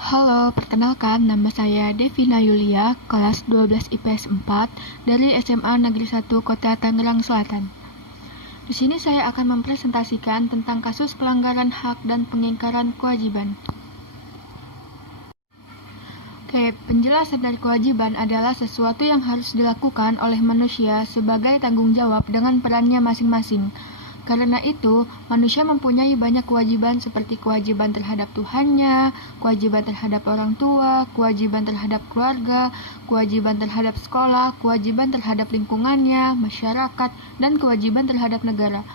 Halo, perkenalkan nama saya Devina Yulia, kelas 12 IPS 4 dari SMA Negeri 1 Kota Tangerang Selatan. Di sini saya akan mempresentasikan tentang kasus pelanggaran hak dan pengingkaran kewajiban. Penjelasan dari kewajiban adalah sesuatu yang harus dilakukan oleh manusia sebagai tanggung jawab dengan perannya masing-masing. Karena itu, manusia mempunyai banyak kewajiban seperti kewajiban terhadap Tuhannya, kewajiban terhadap orang tua, kewajiban terhadap keluarga, kewajiban terhadap sekolah, kewajiban terhadap lingkungannya, masyarakat, dan kewajiban terhadap negara.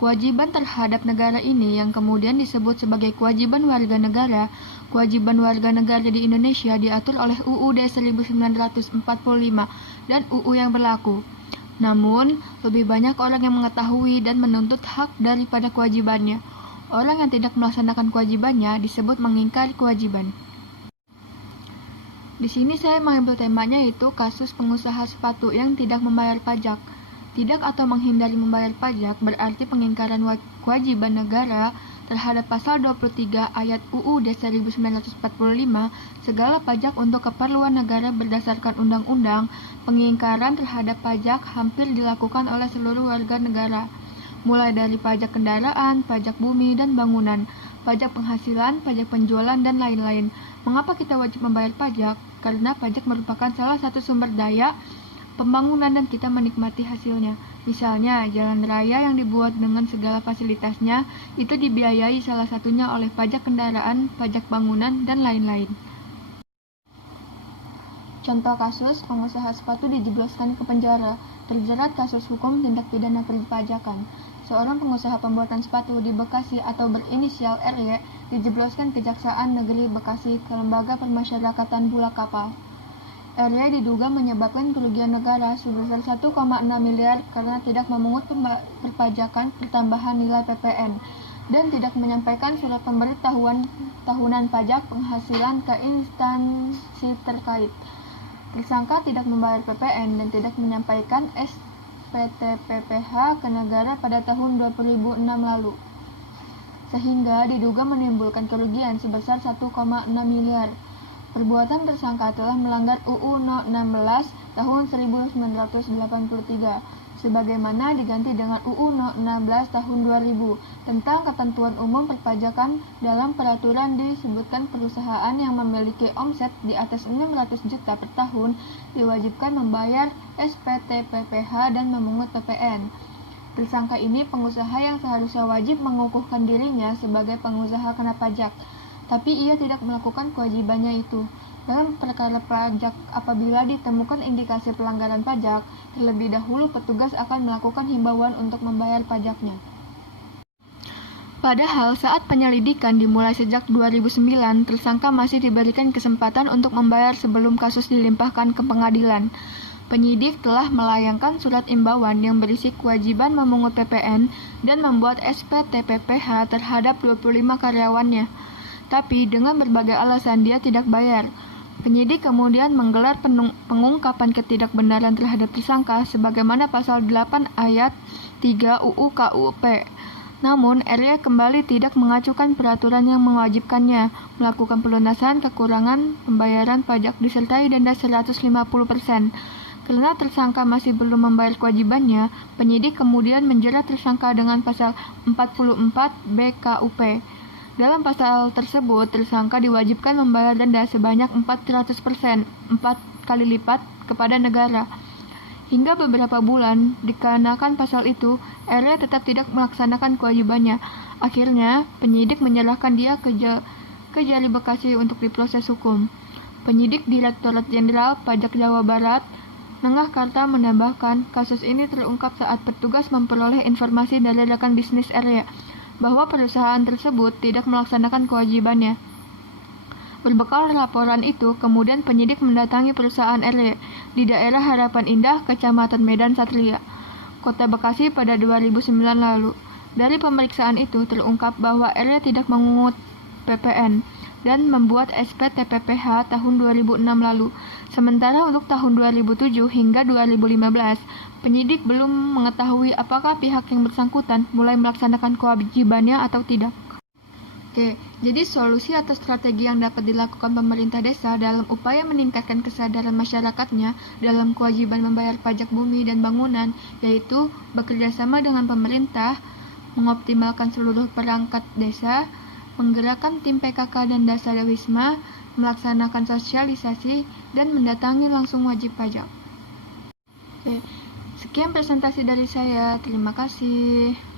Kewajiban terhadap negara ini yang kemudian disebut sebagai kewajiban warga negara. Kewajiban warga negara di Indonesia diatur oleh UUD 1945 dan UU yang berlaku. Namun, lebih banyak orang yang mengetahui dan menuntut hak daripada kewajibannya. Orang yang tidak melaksanakan kewajibannya disebut mengingkari kewajiban. Di sini saya mengambil temanya yaitu kasus pengusaha sepatu yang tidak membayar pajak. Tidak atau menghindari membayar pajak berarti pengingkaran kewajiban negara terhadap pasal 23 ayat UUD 1945 segala pajak untuk keperluan negara berdasarkan undang-undang. Pengingkaran terhadap pajak hampir dilakukan oleh seluruh warga negara, mulai dari pajak kendaraan, pajak bumi dan bangunan, pajak penghasilan, pajak penjualan, dan lain-lain. Mengapa kita wajib membayar pajak? Karena pajak merupakan salah satu sumber daya pembangunan dan kita menikmati hasilnya. Misalnya, jalan raya yang dibuat dengan segala fasilitasnya itu dibiayai salah satunya oleh pajak kendaraan, pajak bangunan, dan lain-lain. Contoh kasus, pengusaha sepatu dijebloskan ke penjara, terjerat kasus hukum tindak pidana perpajakan. Seorang pengusaha pembuatan sepatu di Bekasi atau berinisial RY dijebloskan Kejaksaan Negeri Bekasi ke Lembaga Permasyarakatan Bulak Kapal. RY diduga menyebabkan kerugian negara sebesar 1,6 miliar karena tidak memungut perpajakan pertambahan nilai PPN dan tidak menyampaikan surat pemberitahuan tahunan pajak penghasilan ke instansi terkait. Tersangka tidak membayar PPN dan tidak menyampaikan SPT PPh ke negara pada tahun 2006 lalu, sehingga diduga menimbulkan kerugian sebesar 1,6 miliar. Perbuatan tersangka telah melanggar UU No. 16 tahun 1983 sebagaimana diganti dengan UU No. 16 tahun 2000 tentang ketentuan umum perpajakan. Dalam peraturan disebutkan perusahaan yang memiliki omset di atas 600 juta per tahun diwajibkan membayar SPT PPh dan memungut PPN. Tersangka ini pengusaha yang seharusnya wajib mengukuhkan dirinya sebagai pengusaha kena pajak, tapi ia tidak melakukan kewajibannya itu. Dalam perkara pajak, apabila ditemukan indikasi pelanggaran pajak, terlebih dahulu petugas akan melakukan himbauan untuk membayar pajaknya. Padahal saat penyelidikan dimulai sejak 2009, tersangka masih diberikan kesempatan untuk membayar sebelum kasus dilimpahkan ke pengadilan. Penyidik telah melayangkan surat imbauan yang berisi kewajiban memungut PPN dan membuat SPT PPh terhadap 25 karyawannya. Tapi dengan berbagai alasan dia tidak bayar. Penyidik kemudian menggelar pengungkapan ketidakbenaran terhadap tersangka sebagaimana pasal 8 ayat 3 UU KUP. Namun, RY kembali tidak mengajukan peraturan yang mewajibkannya melakukan pelunasan kekurangan pembayaran pajak disertai denda 150%. Karena tersangka masih belum membayar kewajibannya, penyidik kemudian menjerat tersangka dengan pasal 44 BKUP. Dalam pasal tersebut, tersangka diwajibkan membayar denda sebanyak 400%, 4 kali lipat kepada negara. Hingga beberapa bulan dikenakan pasal itu, RY tetap tidak melaksanakan kewajibannya. Akhirnya, penyidik menyerahkan dia ke Jari Bekasi untuk diproses hukum. Penyidik Direktorat Jenderal Pajak Jawa Barat, Nengah Karta menambahkan, kasus ini terungkap saat petugas memperoleh informasi dari rekan bisnis RY bahwa perusahaan tersebut tidak melaksanakan kewajibannya. Berbekal laporan itu, kemudian penyidik mendatangi perusahaan RY di daerah Harapan Indah, Kecamatan Medan Satria, Kota Bekasi pada 2009 lalu. Dari pemeriksaan itu terungkap bahwa RY tidak memungut PPN dan membuat SPT PPh tahun 2006 lalu. Sementara untuk tahun 2007 hingga 2015, penyidik belum mengetahui apakah pihak yang bersangkutan mulai melaksanakan kewajibannya atau tidak. Oke, jadi solusi atau strategi yang dapat dilakukan pemerintah desa dalam upaya meningkatkan kesadaran masyarakatnya dalam kewajiban membayar pajak bumi dan bangunan, yaitu bekerjasama dengan pemerintah, mengoptimalkan seluruh perangkat desa, menggerakkan tim PKK dan Dasawisma, melaksanakan sosialisasi, dan mendatangi langsung wajib pajak. Oke, sekian presentasi dari saya. Terima kasih.